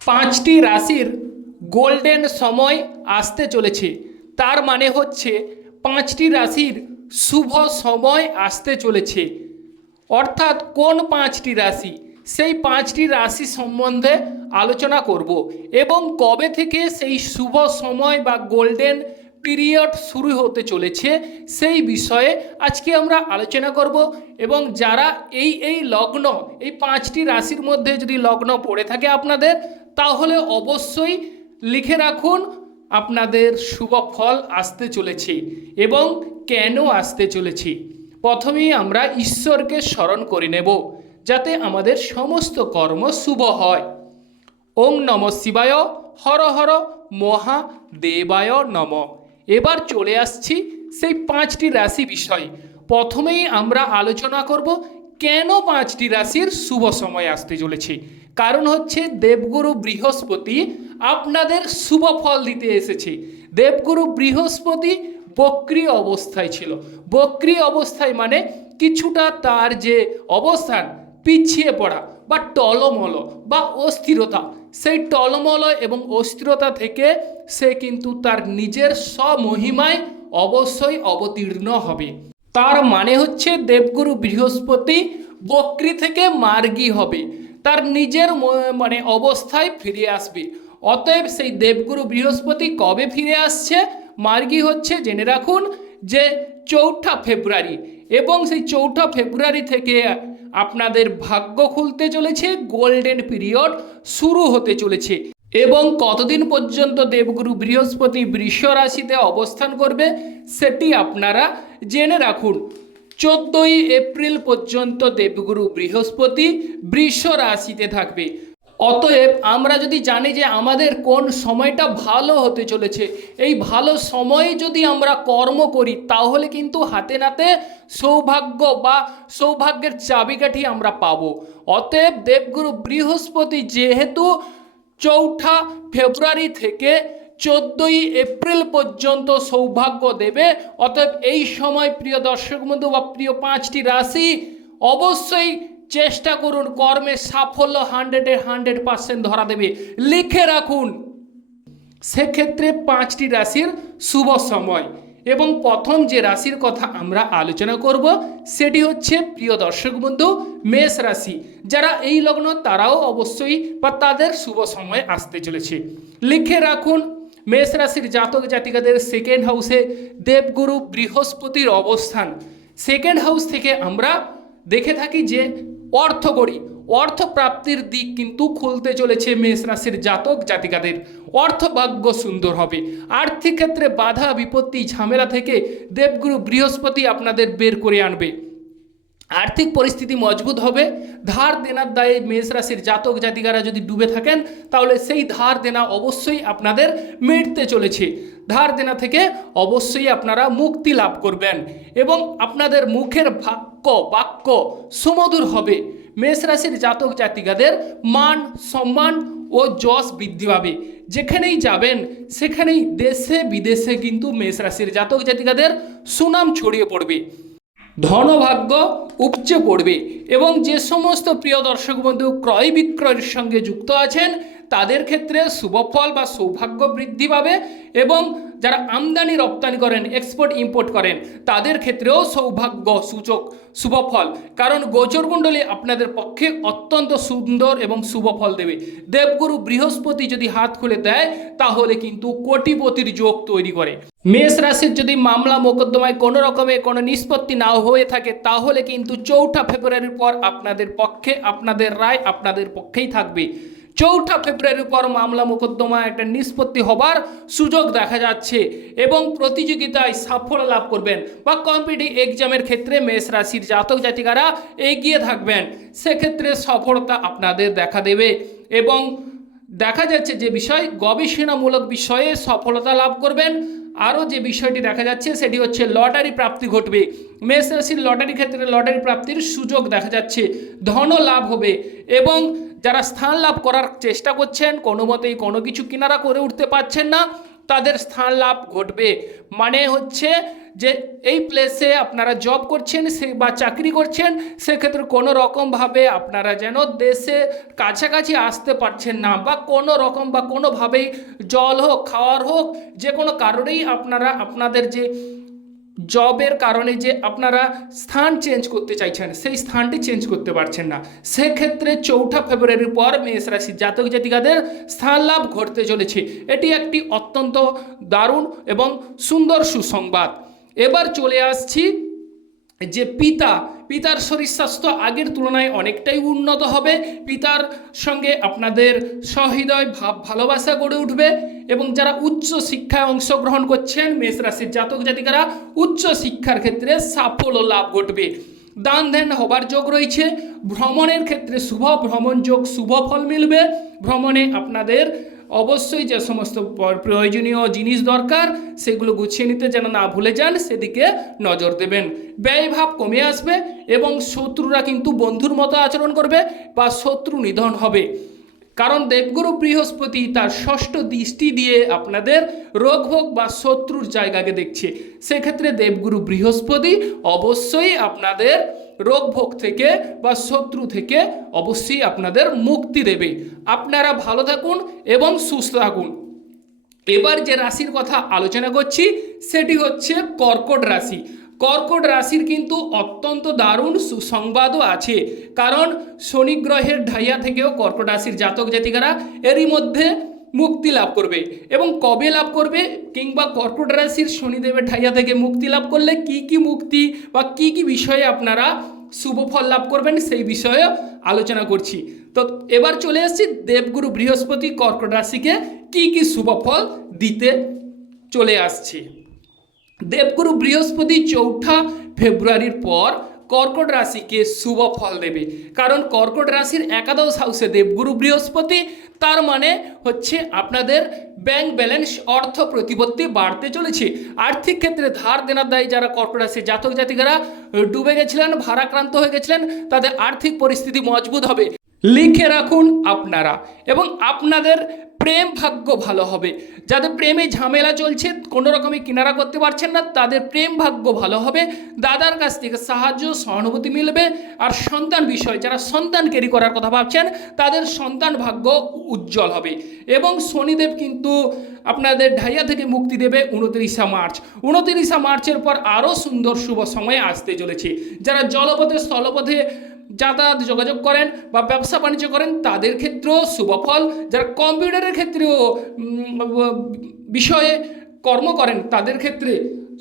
পাঁচটি রাশির গোল্ডেন সময় আসতে চলেছে। তার মানে হচ্ছে পাঁচটি রাশির শুভ সময় আসতে চলেছে। অর্থাৎ কোন পাঁচটি রাশি? সেই পাঁচটি রাশি সম্বন্ধে আলোচনা করব এবং কবে থেকে সেই শুভ সময় বা গোল্ডেন পিরিয়ড শুরু হতে চলেছে, সেই বিষয়ে আজকে আমরা আলোচনা করব এবং যারা এই এই লগ্ন, এই পাঁচটি রাশির মধ্যে যদি লগ্ন পড়ে থাকে আপনাদের, তাহলে অবশ্যই লিখে রাখুন, আপনাদের শুভ ফল আসতে চলেছে এবং কেন আসতে চলেছে। প্রথমেই আমরা ঈশ্বরকে স্মরণ করে নেব, যাতে আমাদের সমস্ত কর্ম শুভ হয়। ওং নম শিবায়, হর হর মহাদেবায় নম। এবার চলে আসছি সেই পাঁচটি রাশি বিষয়। প্রথমেই আমরা আলোচনা করব কেন পাঁচটি রাশির শুভ সময় আসতে চলেছে। কারণ হচ্ছে দেবগুরু বৃহস্পতি আপনাদের শুভ ফল দিতে এসেছে। দেবগুরু বৃহস্পতি বক্রি অবস্থায় ছিল। বক্রি অবস্থায় মানে কিছুটা তার যে অবস্থান, পিছিয়ে পড়া বা টলমল বা অস্থিরতা সেই টলমলয় এবং অস্থিরতা থেকে সে কিন্তু তার নিজের স্বমহিমায় অবশ্যই অবতীর্ণ হবে। তার মানে হচ্ছে দেবগুরু বৃহস্পতি বক্রি থেকে মার্গী হবে। তার নিজের মানে অবস্থায় ফিরে আসবে। অতএব সেই দেবগুরু বৃহস্পতি কবে ফিরে আসছে? মার্গী হচ্ছে, জেনে রাখুন, যে চৌঠা ফেব্রুয়ারি এবং সেই চৌঠা ফেব্রুয়ারি থেকে আপনাদের ভাগ্য খুলতে চলেছে গোল্ডেন পিরিয়ড শুরু হতে চলেছে। এবং কতদিন পর্যন্ত দেবগুরু বৃহস্পতি বৃষ রাশিতে অবস্থান করবে, সেটি আপনারা জেনে রাখুন। চোদ্দোই এপ্রিল পর্যন্ত দেবগুরু বৃহস্পতি বৃষ রাশিতে থাকবে। অতএব আমরা যদি জানি যে আমাদের কোন সময়টা ভালো হতে চলেছে, এই ভালো সময়ে যদি আমরা কর্ম করি, তাহলে কিন্তু হাতে নাতে সৌভাগ্য বা সৌভাগ্যের চাবিকাঠি আমরা পাবো। অতএব দেবগুরু বৃহস্পতি যেহেতু চৌঠা ফেব্রুয়ারি থেকে চোদ্দোই এপ্রিল পর্যন্ত সৌভাগ্য দেবে, অতএব এই সময় প্রিয় দর্শক বন্ধু বা প্রিয় পাঁচটি রাশি অবশ্যই চেষ্টা করুন কর্মের সাফল্য হান্ড্রেডে হান্ড্রেড পার্সেন্ট ধরা দেবে। লিখে রাখুন, সেক্ষেত্রে পাঁচটি রাশির শুভ সময় এবং প্রথম যে রাশির কথা আমরা আলোচনা করব, সেটি হচ্ছে প্রিয় দর্শক বন্ধু, মেষ রাশি। যারা এই লগ্ন, তারাও অবশ্যই বা তাদের শুভ সময় আসতে চলেছে। লিখে রাখুন, মেষ রাশির জাতক জাতিকাদের সেকেন্ড হাউসে দেবগুরু বৃহস্পতির অবস্থান। সেকেন্ড হাউস থেকে আমরা দেখে থাকি যে অর্থ করি। অর্থ প্রাপ্তির দিক কিন্তু খুলতে চলেছে মেষ রাশির জাতক জাতিকাদের। অর্থভাগ্য সুন্দর হবে। আর্থিক ক্ষেত্রে বাধা, বিপত্তি, ঝামেলা থেকে দেবগুরু বৃহস্পতি আপনাদের বের করে আনবে। আর্থিক পরিস্থিতি মজবুত হবে। ধার দেনার দায়ে মেষ রাশির জাতক জাতিকারা যদি ডুবে থাকেন, তাহলে সেই ধার দেনা অবশ্যই আপনাদের মিটতে চলেছে। ধার দেনা থেকে অবশ্যই আপনারা মুক্তি লাভ করবেন এবং আপনাদের মুখের বাক্য বাক্য সুমধুর হবে। মেষ রাশির জাতক জাতিকাদের মান, সম্মান ও যশ বৃদ্ধি পাবে। যেখানেই যাবেন, সেখানেই দেশে বিদেশে কিন্তু মেষ রাশির জাতক জাতিকাদের সুনাম ছড়িয়ে পড়বে। ধনভাগ্য উপচে পড়বে। এবং যে সমস্ত প্রিয় দর্শক বন্ধু ক্রয় বিক্রয়ের সঙ্গে যুক্ত আছেন তাদের ক্ষেত্রে শুভফল বা সৌভাগ্য বৃদ্ধি পাবে এবং যারা আমদানি, রপ্তানি করেন এক্সপোর্ট ইম্পোর্ট করেন, তাদের ক্ষেত্রেও সৌভাগ্য সূচক, শুভফল। কারণ গোচরকুণ্ডলী আপনাদের পক্ষে অত্যন্ত সুন্দর এবং শুভফল দেবে। দেবগুরু বৃহস্পতি যদি হাত খুলে দেয়, তাহলে কিন্তু কোটিপতির যোগ তৈরি করে। মেষ রাশির যদি মামলা মোকদ্দমায় কোনো রকমে কোনো নিষ্পত্তি না হয়ে থাকে, তাহলে কিন্তু চৌঠা ফেব্রুয়ারির পর আপনাদের পক্ষে, আপনাদের রায় আপনাদের পক্ষেই থাকবে। চৌঠা ফেব্রুয়ারির পর মামলা মোকদ্দমা একটা নিষ্পত্তি হবার সুযোগ দেখা যাচ্ছে এবং প্রতিযোগিতায় সাফল্য লাভ করবেন বা কম্পিটিভ এক্সামের ক্ষেত্রে মেষ রাশির জাতক জাতিকারা এগিয়ে থাকবেন। সেক্ষেত্রে সফলতা আপনাদের দেখা দেবে এবং দেখা যাচ্ছে যে বিষয় গবেষণামূলক বিষয়ে সফলতা লাভ করবেন। আরও যে বিষয়টি দেখা যাচ্ছে, সেটি হচ্ছে লটারি প্রাপ্তি ঘটবে। মেষ রাশির লটারি ক্ষেত্রে লটারি প্রাপ্তির সুযোগ দেখা যাচ্ছে। ধন লাভ হবে এবং যারা স্থান লাভ করার চেষ্টা করছেন কোনো মতেই কোনো কিছু কিনারা করে উঠতে পারছেন না। তাদের স্থান লাভ ঘটবে। মানে হচ্ছে যে এই প্লেসে আপনারা জব করছেন, সে বা চাকরি করছেন, সেক্ষেত্রে কোনো রকমভাবে আপনারা যেন দেশে কাছাকাছি আসতে পারছেন না বা কোনো রকম বা কোনোভাবেই জল হোক, খাওয়ার হোক, যে কোনো কারণেই আপনারা, আপনাদের যে জবের কারণে যে আপনারা স্থান চেঞ্জ করতে চাইছেন, সেই স্থানটি চেঞ্জ করতে পারছেন না। সেক্ষেত্রে চৌঠা ফেব্রুয়ারির পর মেষ রাশি জাতক জাতিকাদের স্থান লাভ ঘটতে চলেছে। এটি একটি অত্যন্ত দারুণ এবং সুন্দর সুসংবাদ। এবার চলে আসছি যে পিতা পিতার শরীর স্বাস্থ্য আগের তুলনায় অনেকটাই উন্নত হবে। পিতার সঙ্গে আপনাদের সহৃদয় ভাব ভালোবাসা গড়ে উঠবে এবং যারা উচ্চ শিক্ষায় অংশগ্রহণ করছেন, মেষ রাশির জাতক জাতিকারা, উচ্চ শিক্ষার ক্ষেত্রে সাফল্য লাভ ঘটবে। দান ধ্যান হবার যোগ রয়েছে। ভ্রমণের ক্ষেত্রে শুভ, ভ্রমণ যোগ শুভ ফল মিলবে। ভ্রমণে আপনাদের অবশ্যই যে সমস্ত প্রয়োজনীয় জিনিস দরকার, সেগুলো গুছিয়ে নিতে যেন না ভুলে যান, সেদিকে নজর দেবেন। ব্যয়ভাব কমে আসবে এবং শত্রুরা কিন্তু বন্ধুর মতো আচরণ করবে বা শত্রু নিধন হবে। কারণ দেবগুরু বৃহস্পতি তার ষষ্ঠ দৃষ্টি দিয়ে আপনাদের রোগভোগ বা শত্রুর জায়গাকে দেখছে। সেক্ষেত্রে দেবগুরু বৃহস্পতি অবশ্যই আপনাদের রোগভোগ থেকে বা শত্রু থেকে অবশ্যই আপনাদের মুক্তি দেবে। আপনারা ভালো থাকুন এবং সুস্থ থাকুন। এবার যে রাশির কথা আলোচনা করছি, সেটি হচ্ছে কর্কট রাশি। কর্কট রাশির কিন্তু অত্যন্ত দারুণ সুসংবাদও আছে। কারণ শনি গ্রহের ঢাইয়া থেকেও কর্কট রাশির জাতক জাতিকারা এরই মধ্যে মুক্তি লাভ করবে। এবং কবে লাভ করবে? কিংবা কর্কট রাশির শনিদেবের ঠাইয়া থেকে মুক্তি লাভ করলে কি কি মুক্তি বা কি কি বিষয়ে আপনারা শুভ ফল লাভ করবেন সেই বিষয়ে আলোচনা করছি। তো এবার চলে আসছি দেবগুরু বৃহস্পতি কর্কট রাশিকে কি কি শুভ ফল দিতে চলে আসছে। দেবগুরু বৃহস্পতি চৌঠা ফেব্রুয়ারির পর কর্কট রাশিকে শুভ ফল দেবে। কারণ কর্কট রাশির একাদশ হাউসে দেবগুরু বৃহস্পতি, তার মানে হচ্ছে আপনাদের ব্যাংক ব্যালেন্স অর্থ প্রতিপত্তি বাড়তে চলেছে। আর্থিক ক্ষেত্রে ধার দেনার দায় যারা কর্কট রাশির জাতক জাতিকারা, ডুবে গেছিলেন, ভারাক্রান্ত হয়ে গেছিলেন, তাদের আর্থিক পরিস্থিতি মজবুত হবে। লিখে রাখুন আপনারা এবং আপনাদের প্রেম ভাগ্য ভালো হবে। যাদের প্রেমে ঝামেলা চলছে, কোনো রকমে কিনারা করতে পারছেন না, তাদের প্রেম ভাগ্য ভালো হবে। দাদার কাছ থেকে সাহায্য, সহানুভূতি মিলবে আর সন্তান বিষয়, যারা সন্তান ক্যারি করার কথা ভাবছেন, তাদের সন্তান ভাগ্য উজ্জ্বল হবে। এবং শনিদেব কিন্তু আপনাদের ঢাইয়া থেকে মুক্তি দেবে উনত্রিশা মার্চ। উনত্রিশা মার্চের পর আরও সুন্দর শুভ সময়ে আসতে চলেছে। যারা জলপথে, স্থলপথে যাতায়াত যোগাযোগ করেন বা ব্যবসা বাণিজ্য করেন, তাদের ক্ষেত্রেও শুভফল যারা কম্পিউটারের ক্ষেত্রেও বিষয়ে কর্ম করেন, তাদের ক্ষেত্রে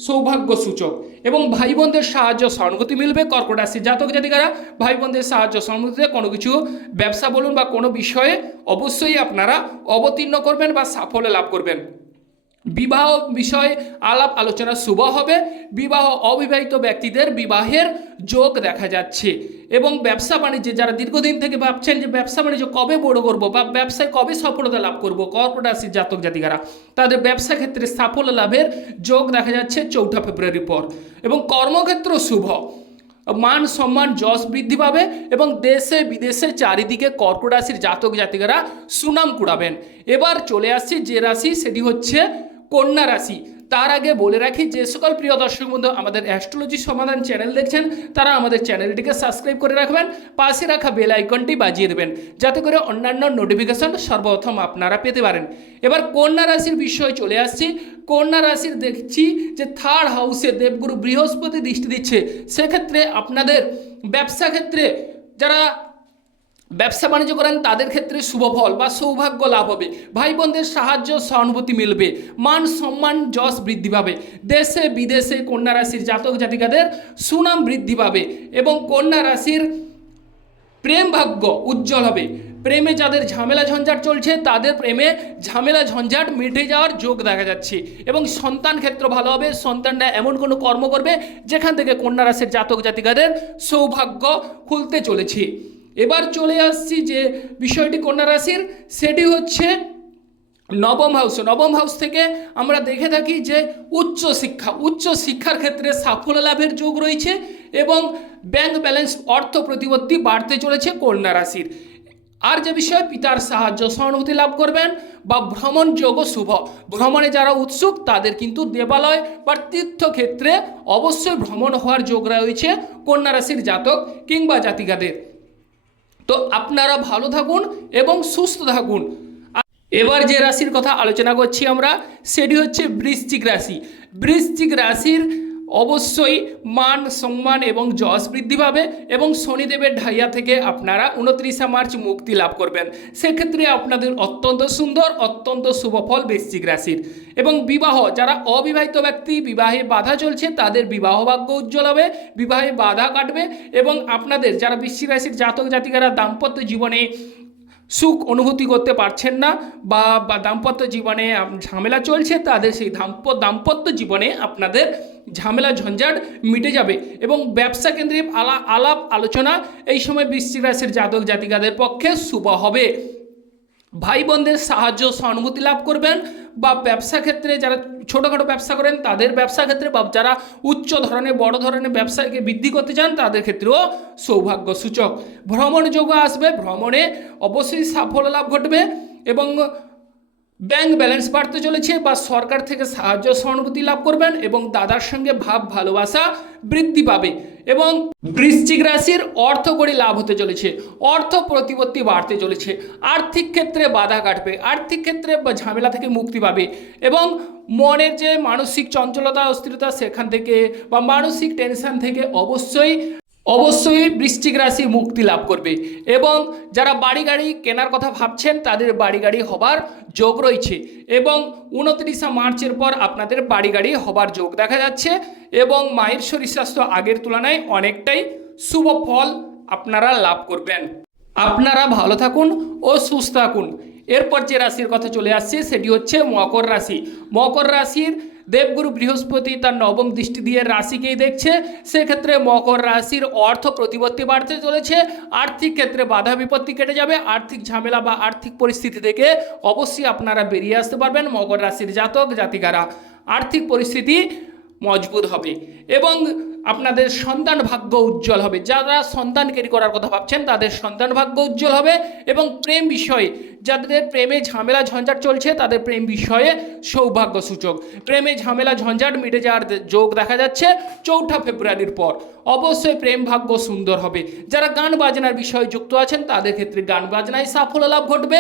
সৌভাগ্য সূচক এবং ভাই বোনদের সাহায্য সহানুভূতি মিলবে কর্কট রাশির জাতক জাতিকারা। ভাই বোনদের সাহায্য সহানুভূতিতে কোনো কিছু, ব্যবসা বলুন বা কোনো বিষয়ে অবশ্যই আপনারা অবতীর্ণ করবেন বা সাফল্য লাভ করবেন। বিবাহ বিষয়ে আলাপ আলোচনা শুভ হবে। বিবাহ অবিবাহিত ব্যক্তিদের বিবাহের যোগ দেখা যাচ্ছে। এবং ব্যবসা বাণিজ্যে, যারা দীর্ঘদিন থেকে ভাবছেন যে ব্যবসা বাণিজ্য কবে বড় করব বা ব্যবসায় কবে সফলতা লাভ করব কর্কট জাতক জাতিকারা, তাদের ব্যবসা ক্ষেত্রে সাফল্য লাভের যোগ দেখা যাচ্ছে চৌঠা ফেব্রুয়ারির পর। এবং কর্মক্ষেত্র শুভ। মান সম্মান যশ বৃদ্ধি পাবে এবং দেশে বিদেশে চারিদিকে কর্কট রাশির জাতক জাতিকারা সুনাম কুড়াবেন। এবার চলে আসছি যে রাশি, সেটি হচ্ছে কন্যা রাশি। তার আগে বলে রাখি, যে সকল প্রিয় দর্শক বন্ধু, আমাদের অ্যাস্ট্রোলজি সমাধান চ্যানেল দেখছেন, তারা আমাদের চ্যানেলটিকে সাবস্ক্রাইব করে রাখবেন, পাশে রাখা বেল আইকনটি বাজিয়ে দেবেন, যাতে করে অন্যান্য নোটিফিকেশন সর্বপ্রথম আপনারা পেতে পারেন। এবার কন্যা রাশির বিষয়ে চলে আসছি। কন্যা রাশির দেখছি যে থার্ড হাউসে দেবগুরু বৃহস্পতি দৃষ্টি দিচ্ছে। সেক্ষেত্রে আপনাদের ব্যবসা ক্ষেত্রে যারা ব্যবসা বাণিজ্য করেন, তাদের ক্ষেত্রে শুভ ফল বা সৌভাগ্য লাভ হবে। ভাই বোনদের সাহায্য, সহানুভূতি মিলবে, মান সম্মান, যশ বৃদ্ধি পাবে। দেশে, বিদেশে কন্যা রাশির জাতক জাতিকাদের সুনাম বৃদ্ধি পাবে এবং কন্যা রাশির প্রেম ভাগ্য উজ্জ্বল হবে। প্রেমে যাদের ঝামেলা ঝঞ্ঝাট চলছে, তাদের প্রেমে ঝামেলা ঝঞ্ঝাট মিটে যাওয়ার যোগ দেখা যাচ্ছে এবং সন্তান ক্ষেত্র ভালো হবে। সন্তানরা এমন কোনো কর্ম করবে, যেখান থেকে কন্যা রাশির জাতক জাতিকাদের সৌভাগ্য খুলতে চলেছে। এবার চলে আসছি যে বিষয়টি কন্যা রাশির, সেটি হচ্ছে নবম হাউস নবম হাউস থেকে আমরা দেখে থাকি যে উচ্চ শিক্ষা। উচ্চ শিক্ষার ক্ষেত্রে সাফল্য লাভের যোগ রয়েছে এবং ব্যাংক ব্যালেন্স অর্থ প্রতিপত্তি বাড়তে চলেছে কন্যা রাশির। আর যে বিষয়, পিতার সাহায্য সহানুভূতি লাভ করবেন বা ভ্রমণ যোগ শুভ। ভ্রমণে যারা উৎসুক, তাদের কিন্তু দেবালয় বা তীর্থক্ষেত্রে অবশ্যই ভ্রমণ হওয়ার যোগ রয়েছে কন্যা রাশির জাতক কিংবা জাতিকাদের। তো আপনারা ভালো থাকুন এবং সুস্থ থাকুন। এবার যে রাশির কথা আলোচনা করছি আমরা, সেটি হচ্ছে বৃশ্চিক রাশি। বৃশ্চিক রাশির অবশ্যই মান, সম্মান এবং যশ বৃদ্ধি পাবে এবং শনিদেবের ঢাইয়া থেকে আপনারা উনত্রিশে মার্চ মুক্তি লাভ করবেন। সেক্ষেত্রে আপনাদের অত্যন্ত সুন্দর, অত্যন্ত শুভফল বৃশ্চিক রাশির। এবং বিবাহ, যারা অবিবাহিত ব্যক্তি, বিবাহে বাধা চলছে, তাদের বিবাহ ভাগ্য উজ্জ্বল হবে, বিবাহে বাধা কাটবে এবং আপনাদের, যারা বৃশ্চিক রাশির জাতক জাতিকারা দাম্পত্য জীবনে সুখ অনুভূতি করতে পারছেন না বা দাম্পত্য জীবনে ঝামেলা চলছে, তাদের সেই দাম্প, দাম্পত্য জীবনে আপনাদের ঝামেলা, ঝঞ্ঝাট মিটে যাবে এবং ব্যবসা কেন্দ্রিক আলা, আলাপ আলোচনা এই সময় বৃষ্টি রাশির জাতক জাতিকাদের পক্ষে শুভ হবে। ভাই বোনদের সাহায্য সহানুভূতি লাভ করবেন বা ব্যবসা ক্ষেত্রে যারা ছোটোখাটো ব্যবসা করেন, তাদের ব্যবসা ক্ষেত্রে বা যারা উচ্চ ধরনের, বড় ধরনের ব্যবসাকে বৃদ্ধি করতে চান, তাদের ক্ষেত্রেও সৌভাগ্য সূচক ভ্রমণ যোগ আসবে, ভ্রমণে অবশ্যই সাফল্য লাভ ঘটবে এবং ব্যাংক ব্যালেন্স বাড়তে চলেছে বা সরকার থেকে সাহায্য সহানুভূতি লাভ করবেন এবং দাদার সঙ্গে ভাব ভালোবাসা বৃদ্ধি পাবে এবং বৃশ্চিক রাশির অর্থ করে লাভ হতে চলেছে। অর্থ প্রতিপত্তি বাড়তে চলেছে। আর্থিক ক্ষেত্রে বাধা কাটবে। আর্থিক ক্ষেত্রে ঝামেলা থেকে মুক্তি পাবে এবং মনের যে মানসিক চঞ্চলতা, অস্থিরতা সেখান থেকে বা মানসিক টেনশন থেকে অবশ্যই অবশ্যই বৃশ্চিক রাশি মুক্তি লাভ করবে। এবং যারা বাড়ি গাড়ি কেনার কথা ভাবছেন, তাদের বাড়ি গাড়ি হবার যোগ রয়েছে। এবং উনত্রিশে মার্চের পর আপনাদের বাড়ি গাড়ি হবার যোগ দেখা যাচ্ছে এবং মায়ের শরীর স্বাস্থ্য আগের তুলনায় অনেকটাই শুভ ফল আপনারা লাভ করবেন। আপনারা ভালো থাকুন ও সুস্থ থাকুন। এরপর যে রাশির কথা চলে আসছে, সেটি হচ্ছে মকর রাশি। মকর রাশির দেবগুরু বৃহস্পতি তার নবম দৃষ্টি দিয়ে রাশিকেই দেখছে। সেক্ষেত্রে মকর রাশির অর্থ প্রতিপত্তি বাড়তে চলেছে। আর্থিক ক্ষেত্রে বাধা বিপত্তি কেটে যাবে। আর্থিক ঝামেলা বা আর্থিক পরিস্থিতি থেকে অবশ্যই আপনারা বেরিয়ে আসতে পারবেন মকর রাশির জাতক জাতিকারা। আর্থিক পরিস্থিতি মজবুত হবে এবং আপনাদের সন্তান ভাগ্য উজ্জ্বল হবে। যারা সন্তান কেরি করার কথা ভাবছেন, তাদের সন্তান ভাগ্য উজ্জ্বল হবে এবং প্রেম বিষয়ে, যাদের প্রেমে ঝামেলা ঝঞ্ঝাট চলছে, তাদের প্রেম বিষয়ে সৌভাগ্য সূচক প্রেমে ঝামেলা ঝঞ্ঝাট মিটে যাওয়ার যোগ দেখা যাচ্ছে চৌঠা ফেব্রুয়ারির পর। অবশ্যই প্রেম ভাগ্য সুন্দর হবে। যারা গান বাজনার বিষয়ে যুক্ত আছেন, তাদের ক্ষেত্রে গান বাজনায় সাফল্য লাভ ঘটবে।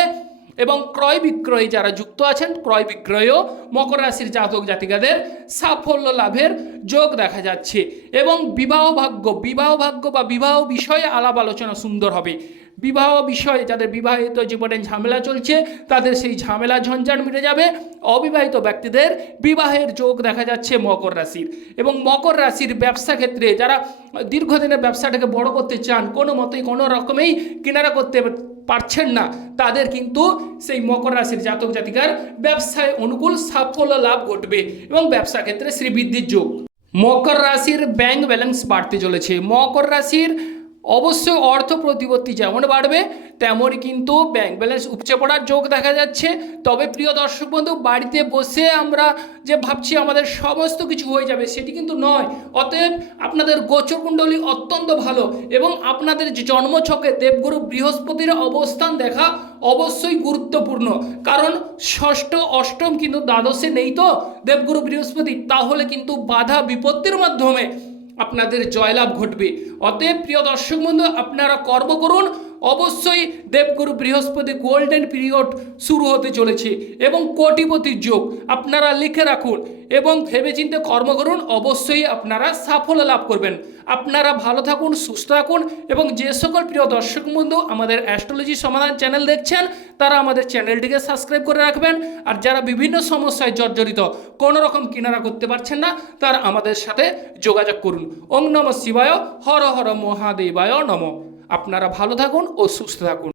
এবং ক্রয় বিক্রয়ে যারা যুক্ত আছেন, ক্রয় বিক্রয়েও মকর রাশির জাতক জাতিকাদের সাফল্য লাভের যোগ দেখা যাচ্ছে এবং বিবাহ ভাগ্য বিবাহ ভাগ্য বা বিবাহ বিষয়ে আলাপ আলোচনা সুন্দর হবে। বিবাহ বিষয়ে, যাদের বিবাহিত জীবনে ঝামেলা চলছে, তাদের সেই ঝামেলা ঝঞ্ঝাট মিটে যাবে। অবিবাহিত ব্যক্তিদের বিবাহের যোগ দেখা যাচ্ছে মকর রাশির। এবং মকর রাশির ব্যবসা ক্ষেত্রে যারা দীর্ঘদিনের ব্যবসাটাকে বড় করতে চান, কোনো মতেই, কোনো রকমেই কিনারা করতে পারছেন না, তাদের কিন্তু সেই মকর রাশির জাতক জাতিকার ব্যবসায় অনুকূল সাফল্য লাভ ঘটবে এবং ব্যবসা ক্ষেত্রে শ্রীবৃদ্ধির যোগ। মকর রাশির ব্যাংক ব্যালেন্স বাড়তে চলেছে। মকর রাশির অবশ্যই অর্থ প্রতিপত্তি যেমন বাড়বে, তেমনই কিন্তু ব্যাংক ব্যালেন্স উপচে পড়ার যোগ দেখা যাচ্ছে। তবে প্রিয় দর্শক বন্ধু, বাড়িতে বসে আমরা যে ভাবছি আমাদের সমস্ত কিছু হয়ে যাবে সেটি কিন্তু নয়। অতএব আপনাদের গোচরকুণ্ডলী অত্যন্ত ভালো এবং আপনাদের যে জন্মছকে দেবগুরু বৃহস্পতির অবস্থান দেখা অবশ্যই গুরুত্বপূর্ণ। কারণ ষষ্ঠ, অষ্টম কিন্তু দ্বাদশে নেই তো দেবগুরু বৃহস্পতি। তাহলে কিন্তু বাধা বিপত্তির মাধ্যমে আপনাদের জয়লাভ ঘটবে। অতএব প্রিয় দর্শক বন্ধু আপনারা কর্ম করুন অবশ্যই দেবগুরু বৃহস্পতি গোল্ডেন পিরিয়ড শুরু হতে চলেছে এবং কোটিপতির যোগ। আপনারা লিখে রাখুন এবং ভেবেচিন্তে কর্ম করুন, অবশ্যই আপনারা সাফল্য লাভ করবেন। আপনারা ভালো থাকুন, সুস্থ থাকুন এবং যে সকল প্রিয় দর্শক বন্ধু আমাদের অ্যাস্ট্রোলজি সমাধান চ্যানেল দেখছেন, তারা আমাদের চ্যানেলটিকে সাবস্ক্রাইব করে রাখবেন। আর যারা বিভিন্ন সমস্যায় জর্জরিত কোনো রকম কিনারা করতে পারছেন না, তারা আমাদের সাথে যোগাযোগ করুন। ওং নম শিবায়, হর হর মহাদেবায় নম। আপনারা ভালো থাকুন ও সুস্থ থাকুন।